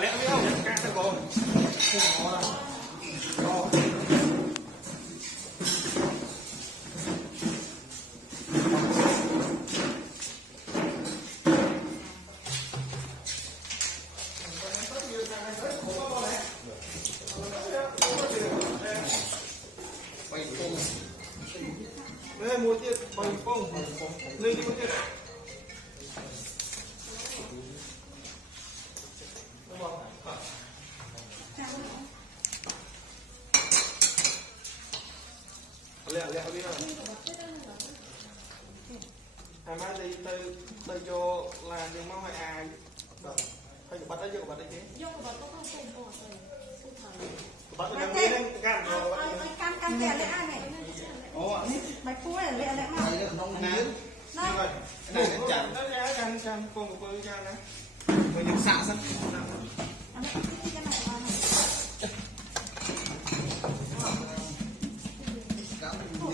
lẹ lẹ biết không cắt cái bồn đây mua chiếc bằng phong lên mua chiếc lẹ lẹ đi nào hai má đi tới vô là nhưng mà phải ai phải bắt đấy vô bắt đấy chứ bắt được cái này can rồi can lẹ lẹ này mày cua lẹ lẹ lẹ mà nóng nán rồi này là chặn nó ra can con của tôi ra nè mình được xạ sẵn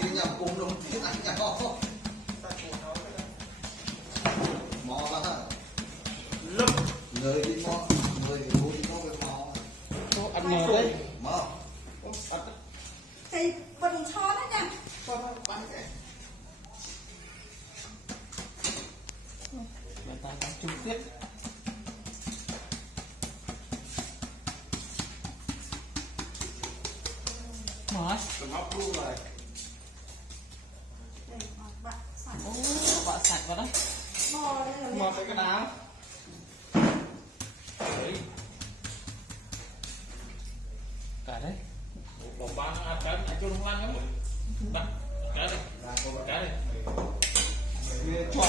đi nhập cùng luôn cái anh chả có mò là lấp người đi mò người đi mua đi mua cái mò ăn mò đấy mò thì phần cho đó nha bắn cái người ta đang chung kết mỏi tầm ốc luôn rồi bạn sạch vào đấy mò đây là mò cái đá cả đấy bóng ba nó ăn cái này cho nó lăn lắm đặt cái này cái này nghe chọn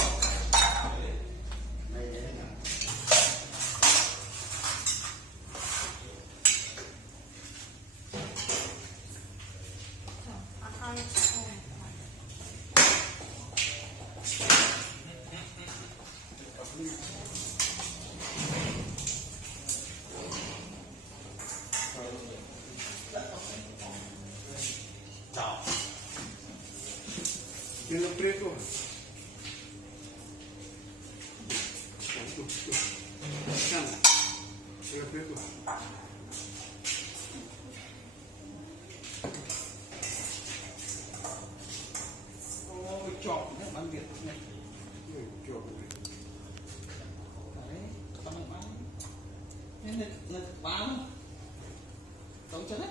Pelo preto. Chama. Pelo preto. Ôi chọc nó bắn biệt này. Chọc này. Đấy, các bạn bắn. Nên là bắn. Tống chân đấy.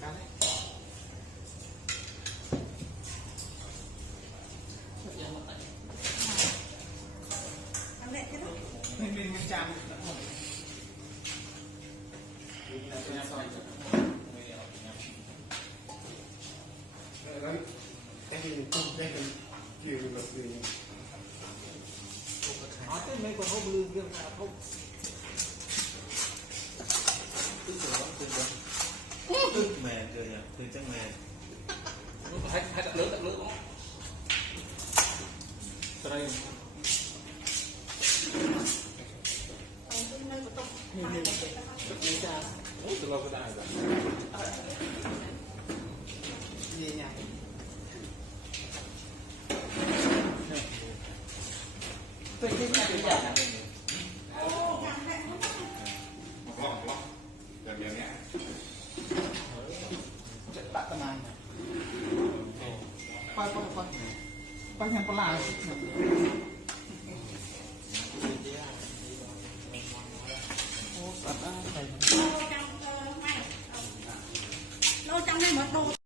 Cắn đấy. Mình chạm đấy cái gì không cái gì kiểu là gì nói tới mấy con hộp lư kia là không tức mè cười à cười chắc mè hay đặt lưỡi đó đây từ lâu cái đài rồi gì nhỉ tôi cái này bây giờ bạn tâm anh quay hàng con là lô trong này một đồ